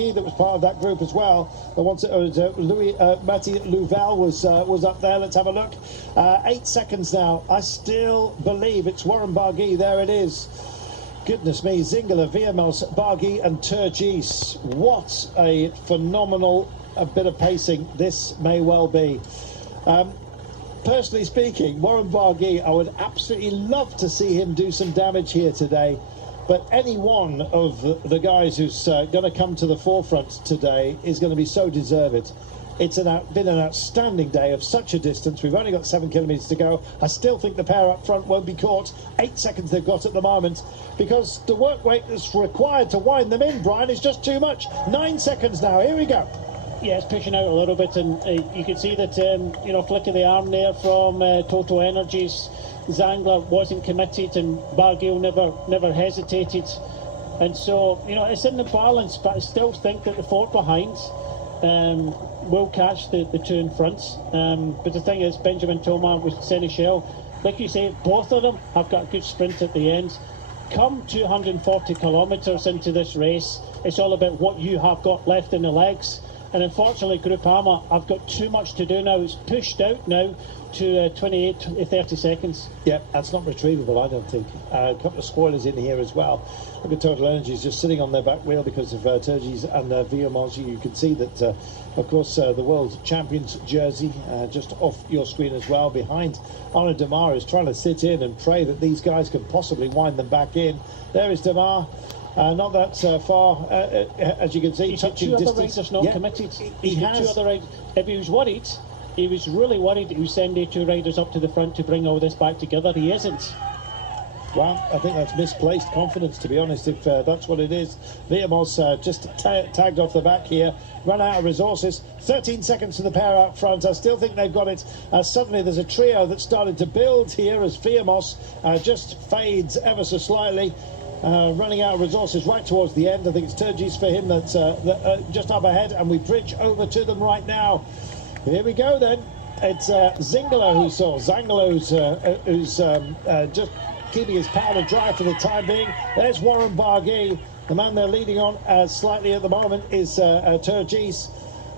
Barguil that was part of that group as well. The ones that Mathieu Louvel was up there. Let's have a look. 8 seconds now. I still believe it's Warren Barguil. There it is. Goodness me, Zingler, Viamos, Barguil and Turgis. What a phenomenal bit of pacing this may well be. Personally speaking, Warren Barguil, I would absolutely love to see him do some damage here today. But any one of the guys who's going to come to the forefront today is going to be so deserved. It's been an outstanding day of such a distance. We've only got 7 kilometres to go. I still think the pair up front won't be caught. 8 seconds they've got at the moment, because the work rate that's required to wind them in, Brian, is just too much. 9 seconds now. Here we go. Yeah, it's pushing out a little bit, and you can see that, flick of the arm there from Total Energies. Zangler wasn't committed, and Barguil never hesitated. And so, it's in the balance, but I still think that the 4 behind will catch the 2 in front. But the thing is, Benjamin Thomas with Seneschal, like you say, both of them have got a good sprint at the end. Come 240 kilometres into this race, it's all about what you have got left in the legs. And unfortunately, Groupama, I've got too much to do now. It's pushed out now to 30 seconds. Yeah, that's not retrievable, I don't think. A couple of spoilers in here as well. Look at Total Energies just sitting on their back wheel because of Turgis and Viamos. You can see that, of course, the World Champions jersey just off your screen as well. Behind Arnaud Démare is trying to sit in and pray that these guys can possibly wind them back in. There is Démare. Not that far, as you can see, touching distance. Riders not committed. He has 2 other riders. If he was worried, he was really worried that he was sending 2 riders up to the front to bring all this back together. He isn't. Well, I think that's misplaced confidence, to be honest, if that's what it is. Viamos just tagged off the back here, run out of resources. 13 seconds to the pair out front. I still think they've got it. Suddenly there's a trio that started to build here as Viamos just fades ever so slightly. Running out of resources right towards the end. I think it's Turgis for him that's just up ahead, and we bridge over to them right now. Here we go then. It's Zingler who's just keeping his powder dry for the time being. There's Warren Barguil. The man they're leading on slightly at the moment is Turgis,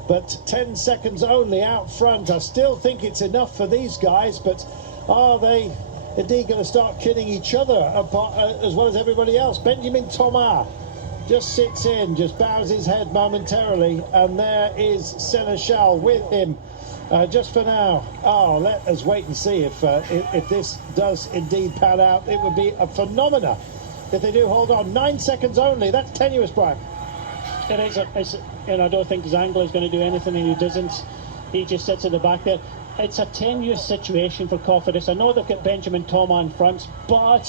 but 10 seconds only out front. I still think it's enough for these guys, but are they indeed going to start killing each other apart, as well as everybody else? Benjamin Thomas just sits in, just bows his head momentarily, and there is Seneschal with him just for now. Let us wait and see if this does indeed pan out. It would be a phenomena if they do hold on. 9 seconds only. That's tenuous, Brian. It is. And I don't think Zangler is going to do anything, and he doesn't. He just sits at the back there. It's a tenuous situation for Cofidis. I know they've got Benjamin Thomas in front, but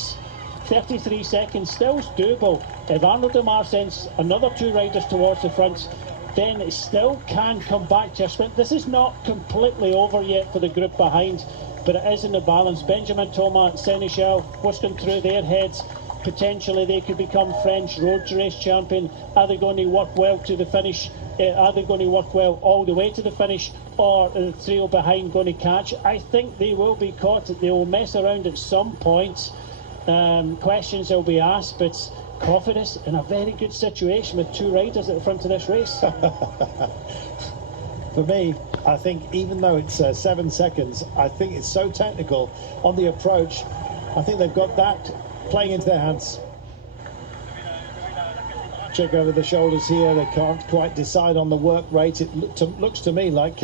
33 seconds still doable. If Arnaud Démare sends another 2 riders towards the front, then it still can come back to a sprint. This is not completely over yet for the group behind, but it is in the balance. Benjamin Thomas, Seneschal, what's going through their heads? Potentially they could become French road race champion. Are they going to work well to the finish? Are they going to work well all the way to the finish, or are the trio behind going to catch? I think they will be caught. They will mess around at some point. Questions will be asked, but Cofidis in a very good situation with 2 riders at the front of this race. For me, I think even though it's 7 seconds, I think it's so technical on the approach. I think they've got that playing into their hands. Check over the shoulders here. They can't quite decide on the work rate. It looks to me like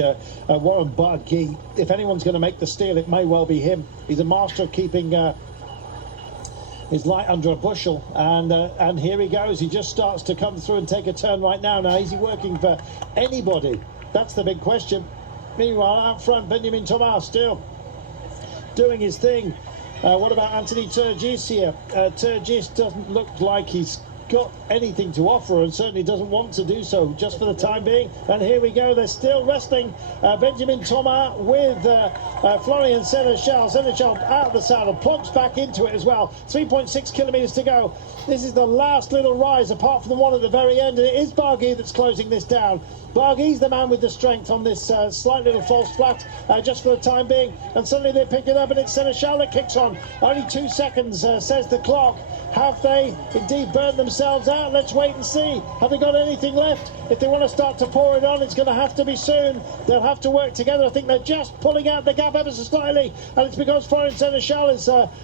Warren Barguil, if anyone's going to make the steal, it may well be him. He's a master of keeping his light under a bushel, and here he goes. He just starts to come through and take a turn right now. Now, is he working for anybody? That's the big question. Meanwhile, out front, Benjamin Thomas still doing his thing. What about Anthony Turgis here? Turgis doesn't look like he's got anything to offer, and certainly doesn't want to do so just for the time being. And here we go, they're still resting. Benjamin Thomas with Florian Seneschal. Seneschal out of the saddle, plonks back into it as well. 3.6 kilometres to go. This is the last little rise, apart from the one at the very end, and it is Barguil that's closing this down. Barguil's the man with the strength on this slight little false flat just for the time being, and suddenly they pick it up, and it's Seneschal that kicks on. Only 2 seconds, says the clock. Have they indeed burned themselves themselves out. Let's wait and see. Have they got anything left? If they want to start to pour it on, it's going to have to be soon. They'll have to work together. I think they're just pulling out the gap ever so slightly, and it's because Florian Seneschal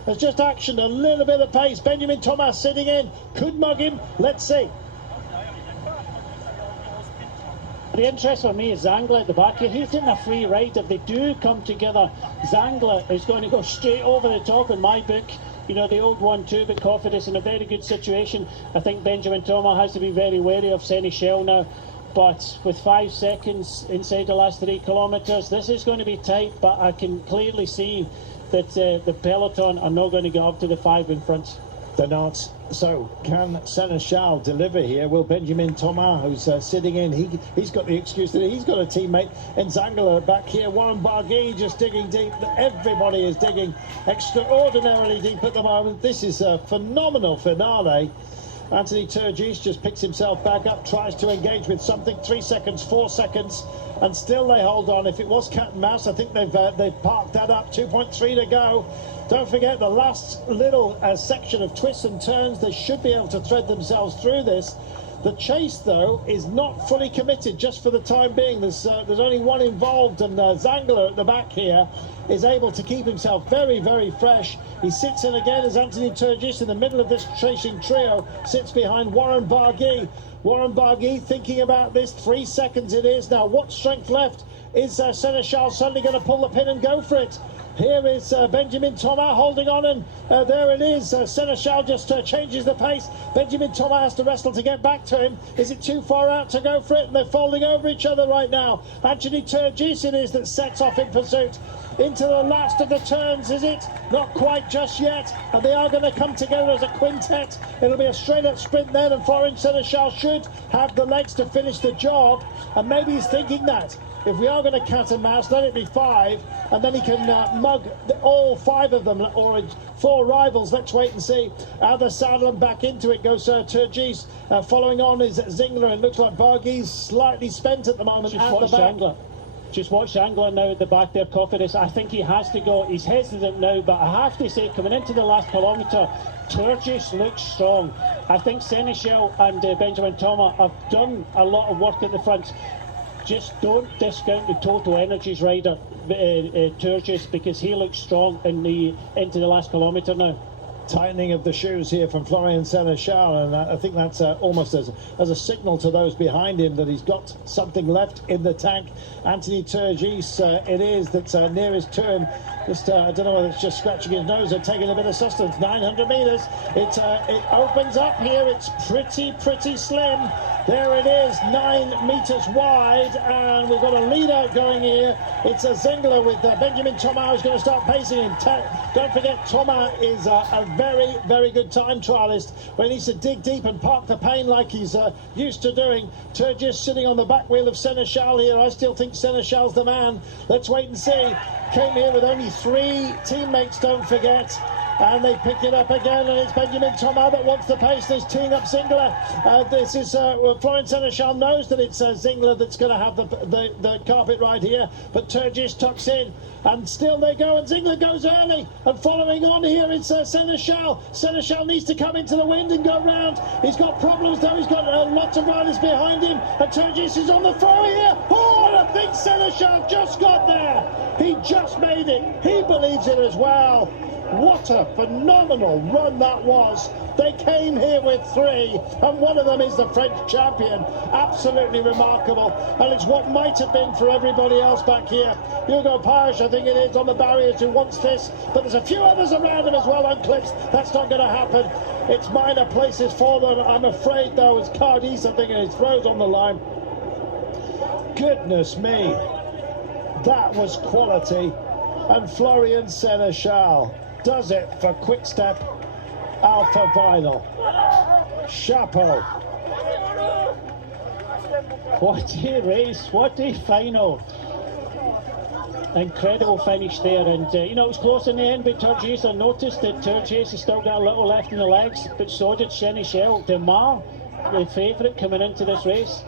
has just actioned a little bit of pace. Benjamin Thomas sitting in, could mug him. Let's see. The interest for me is Zangler at the back here. He's in a free ride. If they do come together, Zangler is going to go straight over the top in my book. You know, the old 1-2, but Cofidis in a very good situation. I think Benjamin Thomas has to be very wary of Seneschal now. But with 5 seconds inside the last 3 kilometres, this is going to be tight. But I can clearly see that the peloton are not going to get up to the 5 in front. They're not. So can Seneschal deliver here? Will Benjamin Thomas, who's sitting in, he's got the excuse that he's got a teammate in Zangler back here. Warren Barguil just digging deep. Everybody is digging extraordinarily deep at the moment. This is a phenomenal finale. Anthony Turgis just picks himself back up, tries to engage with something. 3 seconds, 4 seconds, and still they hold on. If it was cat and mouse, I think they've parked that up. 2.3 to go. Don't forget the last little section of twists and turns. They should be able to thread themselves through this. The chase, though, is not fully committed just for the time being. There's only one involved, and Zangler at the back here is able to keep himself very, very fresh. He sits in again as Anthony Turgis in the middle of this chasing trio, sits behind Warren Barguil. Warren Barguil thinking about this. 3 seconds it is now. What strength left? Is Seneschal suddenly going to pull the pin and go for it? Here is Benjamin Thomas holding on, and there it is. Seneschal just changes the pace. Benjamin Thomas has to wrestle to get back to him. Is it too far out to go for it? And they're folding over each other right now. Anthony Turgis it is that sets off in pursuit. Into the last of the turns, is it? Not quite just yet. And they are going to come together as a quintet. It'll be a straight-up sprint then, and Florian Seneschal should have the legs to finish the job. And maybe he's thinking that if we are going to cat and mouse, let it be 5, and then he can mug all 5 of them, or 4 rivals. Let's wait and see. Out of the saddle and back into it goes Turgis. Following on is Zingler, and looks like Barguil's slightly spent at the moment. Just watch Zangler now at the back there, Cofidis. I think he has to go. He's hesitant now, but I have to say, coming into the last kilometre, Turgis looks strong. I think Seneschal and Benjamin Thomas have done a lot of work at the front. Just don't discount the Total Energies rider, Turgis, because he looks strong into the last kilometre now. Tightening of the shoes here from Florian Seneschal, and I think that's almost as a signal to those behind him that he's got something left in the tank. Anthony Turgis, it is that's nearest to him. Just I don't know whether it's just scratching his nose or taking a bit of sustenance. 900 metres. It opens up here. It's pretty slim. There it is, 9 metres wide, and we've got a leader going here. It's a Zingler with Benjamin Thomas who's going to start pacing him. Don't forget, Thomas is a very, very good time trialist, where he needs to dig deep and park the pain like he's used to doing. Turgis sitting on the back wheel of Seneschal here. I still think Seneschal's the man. Let's wait and see. Came here with only 3 teammates, don't forget. And they pick it up again, and it's Benjamin Thomas that wants the pace. There's teeing up Zingler. This is Florian Seneschal knows that it's Zingler that's going to have the carpet ride here, but Turgis tucks in, and still they go, and Zingler goes early. And following on here is Seneschal. Seneschal needs to come into the wind and go round. He's got problems though. He's got lots of riders behind him, and Turgis is on the throw here. Oh, and I think Seneschal just got there. He just made it. He believes it as well. What a phenomenal run that was. They came here with 3, and one of them is the French champion. Absolutely remarkable, and it's what might have been for everybody else back here. Hugo Page, I think it is, on the barriers, who wants this, but there's a few others around him as well on clips. That's not going to happen. It's minor places for them. I'm afraid, though, it's Cardis, I think, and he throws on the line. Goodness me, that was quality. And Florian Seneschal does it for Quick-Step Alpha Vinyl. Chapeau. What a race, what a final. Incredible finish there, and it was close in the end, but Turgis, I noticed that Turgis has still got a little left in the legs, but so did Seneschal. Demar, the favourite coming into this race,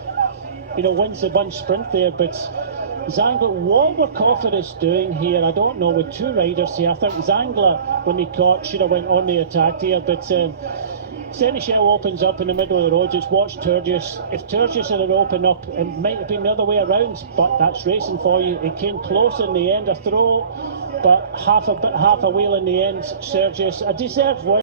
wins the bunch sprint there, but Zangler, what were Cofidis doing here? I don't know, with 2 riders here. I think Zangler, when he caught, should have went on the attack here, but Seneschal opens up in the middle of the road. Just watch Turgis. If Turgis had opened up, it might have been the other way around, but that's racing for you. It came close in the end, a throw, but half a wheel in the end. Sergius, a deserved win.